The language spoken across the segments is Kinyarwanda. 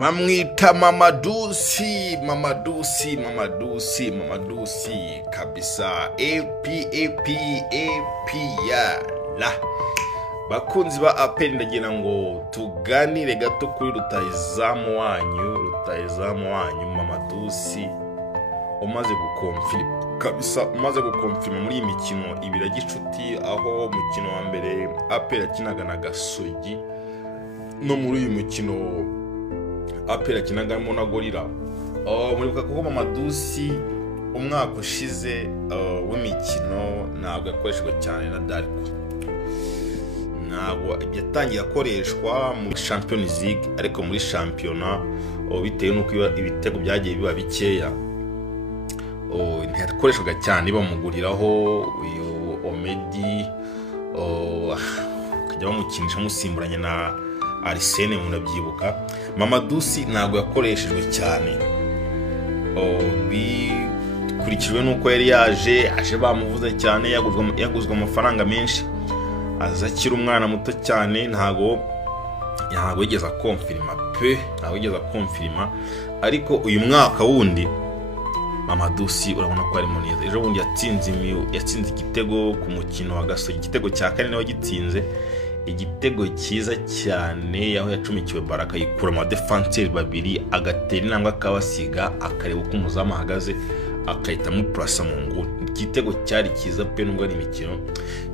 Mamwita Mamadusi kabisa. AP yala. Bakunzi ba APR ndagira ngo tuganire gato kuri rutahizamu wanyu Mamadusi umaze gukonfirma kabisa, umaze gukonfirma muri iyi mikino ibiri gicuti, aho umukino wa mbere APR yakinaga na Gasogi, no muri uyu mukino APR yakinagamo na Gorilla. Muribuka ko Mamadusi umwaka ushize w'imikino ntabwo yakoreshejwe cyane na Darko, ntabwo yatangiye akoreshwa mu Champions League, ariko muri shampiyona bitewe nuko ibitego byagiye biba bikeya ntiyakoreshwaga cyane, bamuguriraho uyu Omedi kujya bamukinisha musimburanye na Arsene, munabyibuka. Mamadusi ntabwo yakoreshejwe cyane, bikurikijwe nuko yari yaje bamuvuze cyane, yaguzwe amafaranga menshi, aza akiri umwana muto cyane, ntabwo yigeze akonfirma ariko uyu mwaka wundi Mamadusi urabona ko ari muneza. Ejo bundi yatsinze igitego ku mukino wa Gasogi, igitego cya kane niho gitsinze, igitego cyiza cyane, yaho yacumikiwe Baraka yikura mu defenseur babiri, agatera intambwe akabasiga, akareba uko umuzamu ahagaze, akahita mu plasa mu nguni. Igitego cyari cyiza pe, nubwo ari imikino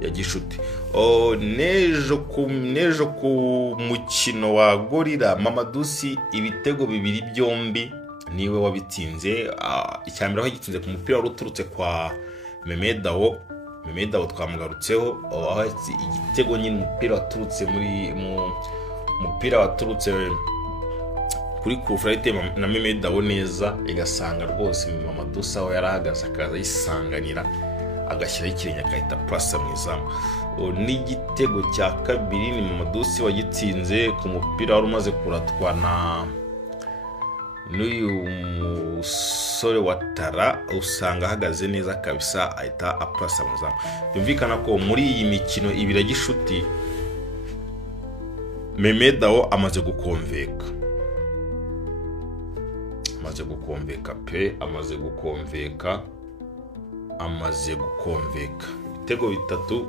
ya gishuti. Nejo ku mukino wa Gorilla, Mamadusi ibitego bibiri byombi niwe wabitsinze. Icyambere aho gitsinze ku mupira wari uturutse kwa Memedao twamugarutseho, aho igitego nyine umupira waturutse mupira waturutse kuri Kufrite na Memedao neza, igasanga rwose Mamadusi aho yarahagaze akaza yisanganira, agashyiraho ikirenge akahita plasa mu izamu. N'igitego cya kabiri ni Mamadusi wagitsinze ku mupira wari umaze kuratwa n'uyu musore wa Tara, usanga ahagaze neza kabisa, ahita aplasa mu izamu. Byumvikana ko muri iyi mikino ibiri gishuti Memedao amaze gukonveka ibitego bitatu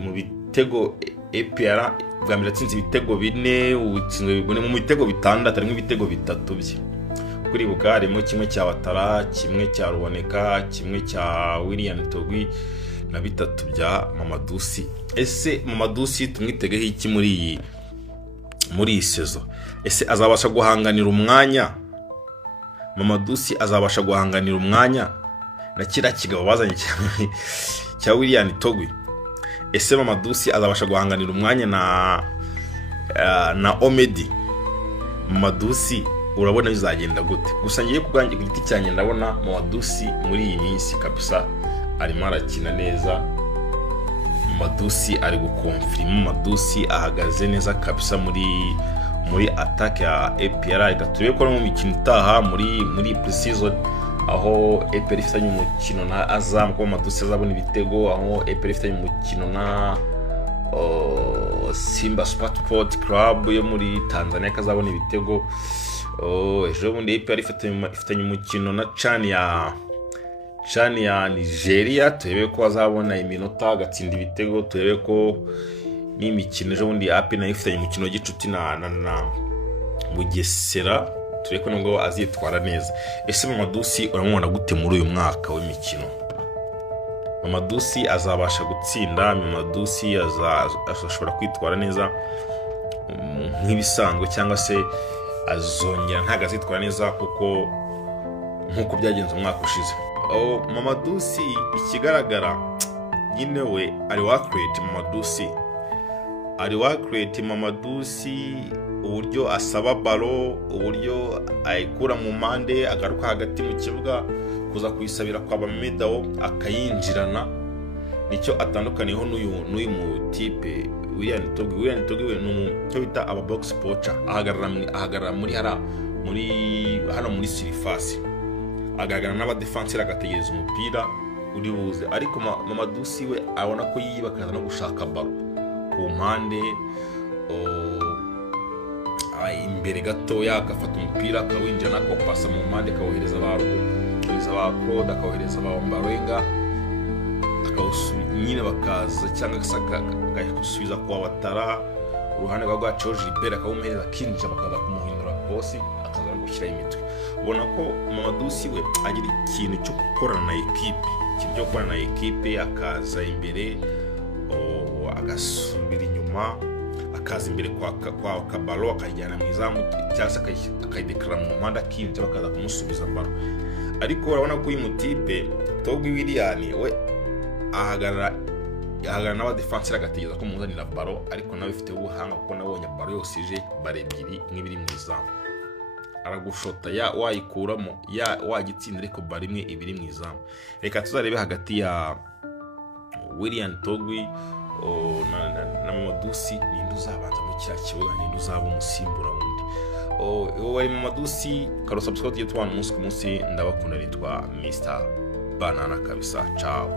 mu bitego APR bwa mbere atsinze ibitego 4, ubutsinzwe bigune mu bitego bitandatu, arimo ibitego bitatu bye. Kuri buka harimo kimwe cya Watara, kimwe cya Ruboneka, kimwe cya William Togwi na bitatu bya Mamadusi. Ese Mamadusi tumwitegeho iki muri iyi sezo? Ese azabasha guhanganira umwanya? Mamadusi azabasha guhanganira umwanya na kira kigabo bazanye cya William Togwi? Ese Mamadusi azabasha guhanganira umwanya na Omedi? Mamadusi urabona bizagenda gute? Gusa ngiye kubwanjye ku giti cyanjye ndabona Mamadusi muri iyi minsi kabisa arimo arakina neza. Mamadusi ari gukonfirma, Mamadusi ahagaze neza kabisa muri attack ya APR. Reka turebe ko mu mikino itaha muri pre-season, aho APR ifitanye umukino na Azam, ko Mamadusi azabona ibitego, aho APR ifitanye umukino na Simba Sport Club yo muri Tanzania kazabona ibitego. Ejo bundi APR ifitanye umukino na Chan ya Nigeria, turebe ko azabona iminota agatsinda ibitego. Turebe ko n'imikino ejo bundi APR nayo ifitanye umukino gicuti na Bugesera, turebe ko nubwo azitwara neza. Ese Mamadusi uramubona gute muri uyu mwaka w'imikino? Mamadusi azabasha gutsinda? Mamadusi azashobora kwitwara neza nk'ibisanzwe, cyangwa se azongera ntago azitwara neza kuko nkuko byagenze umwaka ushize? Mamadusi ikigaragara nyine we ari create Mamadusi uburyo asaba balo, uburyo ayikura mu mpande agaruka hagati mu kibuga kuza kuyisabira kwa Memedao akayinjirana, nicyo atandukaniyeho n'uyu mu type William Togwi we n'icyo bita aba box poacher, ahagarara muri surface, agaragara n'abadefenseur agategereza umupira uri buze. Ariko Mamadusi we abona ko yibakaza no gushaka balo ku mpande, imbere gatoya agafata umupira akawinjira akawupasa mu mpande akawohereza ba Claude akawohereza ba Ombarenga nyine bakaza cyangwa akawusubiza kwa Watara uruhande rwa George Ribera akawumereza akinjira bakaza kumuhindura kosi akaza gushyiraho imitwe. Ubona ko Mamadusi we agira ikintu cyo gukorana na ekipe, akaza imbere agasubira inyuma, akaza imbere kwa kabalo akajyana mu izamu cyangwa se akayidekara mu mpande akinjira bakaza kumusubiza baro. Ariko urabona ko uyu mutipe Togwi Willian we ahagarara n'abadefanseri agategeza ko muzanira baro, ariko nawe bifite ubuhanga kuko nabonye baro yose ije bare ebyiri nk'ibiri mu izamu aragushota wayikuramo wagitsinda, ariko baro imwe ibiri mu izamu. Reka tuzarebe hagati ya Willian Togwi na Mamadusi ninde uzabanza mu kiriya kibuga, ninde uzaba umusimbura wundi. Wari Mamadusi karo subscribe tujye tubana umunsi ku munsi. Ndabakunda, nitwa Mr Banana kabisa. Ciao.